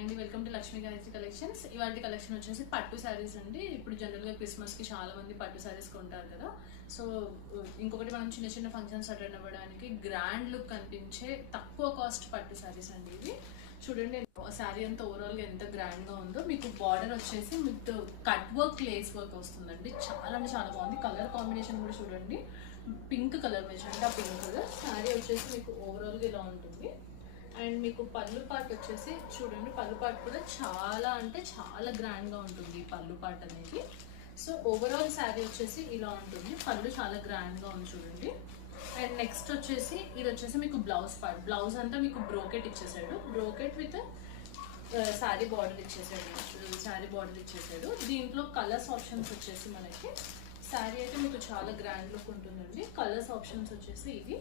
Hi అండి, welcome to Lakshmi Gayatri collections. ఇవాళ collection వచ్చేసి పట్టు శారీస్ అండి. ఇప్పుడు జనరల్ గా క్రిస్మస్ కి చాలా మంది పట్టు శారీస్ కొంటారు కదా. సో ఇంకొకటి మనం చిన్న చిన్న ఫంక్షన్స్ అటెండ్ అవ్వడానికి గ్రాండ్ లుక్ కనిపించే తక్కువ కాస్ట్ పట్టు శారీస్ అండి ఇవి. చూడండి శారీ అంతా ఓవరాల్ గా ఎంత గ్రాండ్ గా ఉందో. మీకు బార్డర్ వచ్చేసి with cut work, lace work వస్తుందండి. చాలా అంటే చాలా బాగుంది. కలర్ కాంబినేషన్ కూడా చూడండి, pink colour magenta pink colour. Sari వచ్చేసి మీకు ఓవరాల్ గా ఇలా ఉంటుంది. అండ్ మీకు పళ్ళు పార్ట్ వచ్చేసి చూడండి, పళ్ళు పార్ట్ కూడా చాలా అంటే చాలా గ్రాండ్గా ఉంటుంది ఈ పళ్ళు పార్ట్ అనేది. సో ఓవరాల్ శారీ వచ్చేసి ఇలా ఉంటుంది. పళ్ళు చాలా గ్రాండ్గా ఉంది చూడండి. అండ్ నెక్స్ట్ వచ్చేసి ఇది వచ్చేసి మీకు బ్లౌజ్ పార్ట్. బ్లౌజ్ అంతా మీకు బ్రోకెట్ ఇచ్చేసాడు, బ్రోకెట్ విత్ శారీ బార్డర్ ఇచ్చేసాడు. శారీ బార్డర్ ఇచ్చేసాడు. దీంట్లో కలర్స్ ఆప్షన్స్ వచ్చేసి మనకి శారీ అయితే మీకు చాలా గ్రాండ్ లుక్ ఉంటుందండి. కలర్స్ ఆప్షన్స్ వచ్చేసి ఇది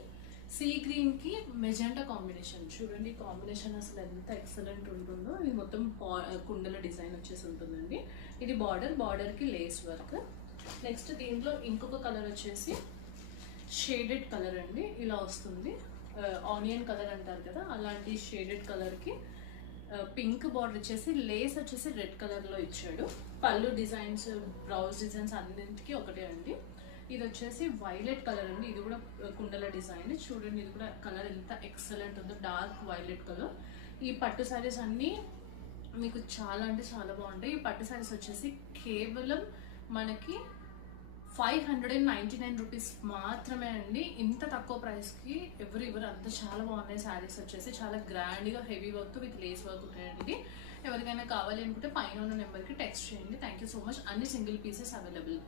సీ గ్రీన్ కి మెజెంటా కాంబినేషన్. చూడండి కాంబినేషన్ అసలు ఎంత ఎక్సలెంట్ ఉంటుందో. ఇది మొత్తం కుండల డిజైన్ వచ్చేసి ఉంటుందండి. ఇది బార్డర్ కి లేస్ వర్క్. నెక్స్ట్ దీంట్లో ఇంకొక కలర్ వచ్చేసి షేడెడ్ కలర్ అండి, ఇలా వస్తుంది. ఆనియన్ కలర్ అంటారు కదా, అలాంటి షేడెడ్ కలర్ కి పింక్ బార్డర్ ఇచ్చేసి లేస్ వచ్చేసి రెడ్ కలర్ లో ఇచ్చాడు. పళ్ళు డిజైన్స్, బ్లౌజ్ డిజైన్స్ అన్నింటికి ఒకటే అండి. ఇది వచ్చేసి వైలెట్ కలర్ అండి. ఇది కూడా కుండల డిజైన్. చూడండి ఇది కూడా కలర్ ఎంత ఎక్సలెంట్ ఉందో, డార్క్ వైలెట్ కలర్. ఈ పట్టు శారీస్ అన్నీ మీకు చాలా అంటే చాలా బాగుంటాయి. ఈ పట్టు శారీస్ వచ్చేసి కేవలం మనకి 599 రూపీస్ మాత్రమే అండి. ఇంత తక్కువ ప్రైస్కి ఎవరు అంత చాలా బాగున్నాయి శారీస్ వచ్చేసి. చాలా గ్రాండ్గా heavy work with lace work ఉంటాయండి. ఎవరికైనా కావాలి అనుకుంటే పైన ఉన్న నెంబర్కి టెక్స్ట్ చేయండి. Thank you so much. అన్ని సింగిల్ పీసెస్ అవైలబుల్.